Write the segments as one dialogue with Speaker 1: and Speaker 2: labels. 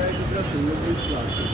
Speaker 1: ਜਿਹੜਾ single piece plastic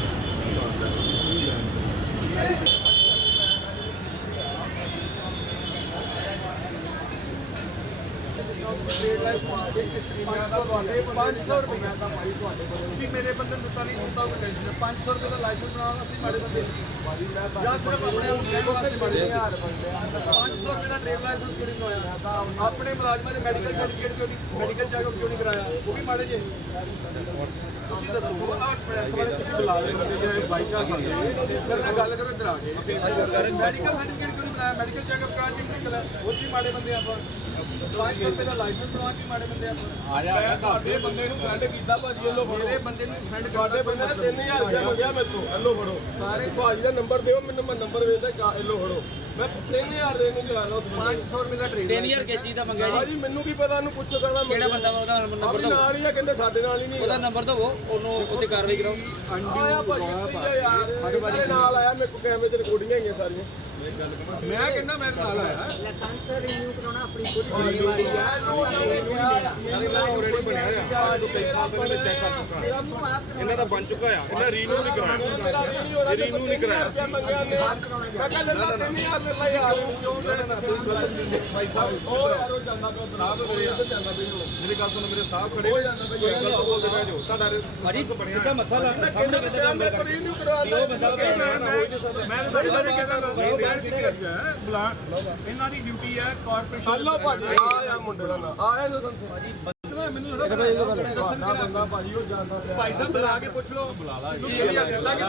Speaker 1: ਤੁਸੀਂ ਮੇਰੇ ਬੰਦੇ ਨੂੰ ਦਿੱਤਾ ਨਹੀਂ ਹੁੰਦਾ 500 ਰੁਪਏ ਦਾ ਲਾਇਸੈਂਸ ਬਣਾਉਣਾ ਅਸੀਂ ਮਾੜੇ ਬੰਦੇ ਜਾਂ ਸਿਰਫ ਆਪਣੇ ਆਪ ਲੈਣ ਵਾਸਤੇ ਮਾੜੇ 500 ਰੁਪਏ ਦਾ ਟ੍ਰੇਡ ਲਾਇਸੈਂਸ ਕਿਉਂ ਨਹੀਂ ਬਣਾਇਆ ਆਪਣੇ ਮੁਲਾਜ਼ਮਾਂ ਦੇ ਮੈਡੀਕਲ ਸਰਟੀਫਿਕੇਟ ਕਿਉਂ ਨਹੀਂ ਮੈਡੀਕਲ ਚੈੱਕਅਪ ਕਿਉਂ ਨਹੀਂ ਕਰਾਇਆ ਉਹ ਵੀ ਮਾੜੇ ਜੇ ਤੁਸੀਂ ਦੱਸੋ ਆਹ ਪ੍ਰੈਸ ਵਾਲੇ ਤੁਸੀਂ ਬੁਲਾ ਲਏ ਬੰਦੇ ਜਿਹੜੇ ਬਾਈ ਚਾਂਸ ਆਉਂਦੇ ਸਰ ਨਾਲ ਗੱਲ ਕਰੋ ਇੱਧਰ ਆ ਕੇ ਮੈਡੀਕਲ ਸਰਟੀਫਿਕੇਟ ਕਿਉਂ ਨਹੀਂ ਬਣਾਇਆ ਮੈਡੀਕਲ ਚੈੱਕਅਪ ਕਰਾ ਕੇ ਨਹੀਂ ਕਰਾਇਆ ਉਹ ਵੀ ਮਾੜੇ ਬੰਦੇ ਆਪਾਂ 500 ਰੁਪਏ ਦਾ ਲਾਇਸੈਂਸ ਬਣਵਾ ਕੇ ਮਾੜੇ ਬੰਦੇ ਆਪਾਂ
Speaker 2: ਆਇਆ ਤੁਹਾਡੇ ਬੰਦੇ ਨੂੰ ਸੈਂਡ ਕੀਤਾ ਭਾਜੀ ਵੱਲੋਂ ਫੜੋ
Speaker 1: ਮੇਰੇ ਬੰਦੇ ਨੂੰ ਸੈਂਡ
Speaker 2: ਤੁਹਾਡੇ ਬੰਦੇ 3000 ਰੁਪਏ ਮੰਗਿਆ ਮੈਨੂੰ ਵੱਲੋਂ ਫੜੋ
Speaker 1: ਸਾਰੇ
Speaker 2: ਭਾਜੀ ਦਾ ਨੰਬਰ ਦਿਓ ਮੈਨੂੰ ਮੈਂ ਨੰਬਰ ਵੇਚਦਾ ਵੱਲੋਂ ਫੜੋ ਮੈਂ 3000 ਦੇ ਨੂੰ ਜਾ ਲਓ
Speaker 1: 500 ਰੁਪਏ ਦਾ ਟ੍ਰੇਡ
Speaker 3: 3000 ਕਿਸ ਚੀਜ਼ ਦਾ ਮੰਗਿਆ ਜੀ
Speaker 2: ਭਾਜੀ ਮੈਨੂੰ ਕੀ ਪਤਾ ਉਹਨੂੰ ਪੁੱਛੋ ਕਰਨਾ
Speaker 3: ਕਿਹੜਾ ਬੰਦਾ ਵਾ ਉਹਦਾ ਨੰਬਰ
Speaker 2: ਆਪਣੀ
Speaker 3: ਦਿਓ
Speaker 2: ਨਾਲ ਹੀ ਆ ਕਹਿੰਦੇ ਸਾਡੇ ਨਾਲ ਹੀ ਨਹੀਂ
Speaker 3: ਉਹਦਾ ਨੰਬਰ ਦਿਓ ਉਹਨੂੰ ਉੱਤੇ ਕਾਰਵਾਈ ਕਰਾਓ
Speaker 2: ਆਇਆ ਭਾਜੀ ਯਾਰ ਨਾਲ ਆਇਆ ਮੇਰੇ ਕੋਲ ਕੈਮਰੇ 'ਚ ਰਿਕਾਰਡਿੰਗ ਹੈਗੀਆਂ ਸਾਰੀਆਂ
Speaker 1: ਮੈਂ ਕਹਿੰਦਾ ਮੇਰੇ ਨਾਲ ਆਇਆ
Speaker 4: ਲਾਇਸੈਂਸ ਰਿਨਿਊ ਕਰਾਉਣਾ ਆਪਣੀ ਖੁਦ ਜ਼ਿੰਮੇਵਾਰੀ ਹੈ
Speaker 1: ਸਾਰੇ ਨਾਲ ਆਲਰੇਡੀ ਬਣਿਆ ਆ ਜੋ ਕਈ ਸਾਲ ਪਹਿਲੇ ਚੈੱਕ ਕਰ ਚੁੱਕਾ ਇਹਨਾਂ ਦਾ ਬਣ ਚੁੱਕਾ ਆ ਇਹਨਾਂ ਰੀਨਿਊ ਨਹੀਂ ਕਰਾਇਆ ਇਹ ਰੀਨਿਊ ਨਹੀਂ ਕਰਾਇਆ
Speaker 2: ਮੈਂ ਕਹਿੰਦਾ ਲੱਲਾ 3000 ਲੱਲਾ ਯਾਰ
Speaker 1: ਕਿਉਂ ਲੈਣਾ ਭਾਈ ਸਾਹਿਬ
Speaker 2: ਉਹ ਯਾਰ ਉਹ ਜਾਂਦਾ ਪਿਆ
Speaker 1: ਸਾਹਿਬ ਮੇਰੇ
Speaker 2: ਜਾਂਦਾ ਪਿਆ
Speaker 1: ਮੇਰੀ ਗੱਲ ਸੁਣੋ ਮੇਰੇ ਸਾਹਿਬ ਖੜੇ
Speaker 2: ਹੋ ਜਾਂਦਾ ਪਿਆ
Speaker 1: ਗਲਤ ਬੋਲਦੇ ਪਏ ਜੋ ਤੁਹਾਡਾ
Speaker 3: ਭਾਜੀ
Speaker 1: ਬਣਿਆ
Speaker 3: ਸਿੱਧਾ ਮੱਥਾ ਲਾ ਸਾਹਮਣੇ ਬੰਦੇ ਦਾ
Speaker 2: ਮੈਂ ਰਿਨਿਊ ਕਰਵਾਉਂਦਾ
Speaker 3: ਉਹ ਬੰਦਾ
Speaker 1: ਮੈਂ ਤਾਂ ਸਾਰੇ ਕਹਿੰਦਾ ਮੈਂ ਕੀ ਕਰਦਾ ਬੁਲਾ ਇਹਨਾਂ ਦੀ ਡਿਊਟੀ ਹੈ ਕਾਰਪੋਰੇਸ਼ਨ
Speaker 2: ਹਲੋ ਭਾਜੀ ਆ ਮੁੰਡੇ ਦਾ ਨਾਮ ਆਇਆ ਨੂੰ ਸੰਸੋ
Speaker 1: ਮੈਨੂੰ ਥੋੜਾ
Speaker 2: ਬੰਦਾ ਭਾਜੀ ਉਹ ਜਾਂਦਾ ਪਿਆ
Speaker 1: ਭਾਈ ਸਾਹਿਬ ਬੁਲਾ ਕੇ ਪੁੱਛ ਲਓ ਬੁਲਾ ਲਾ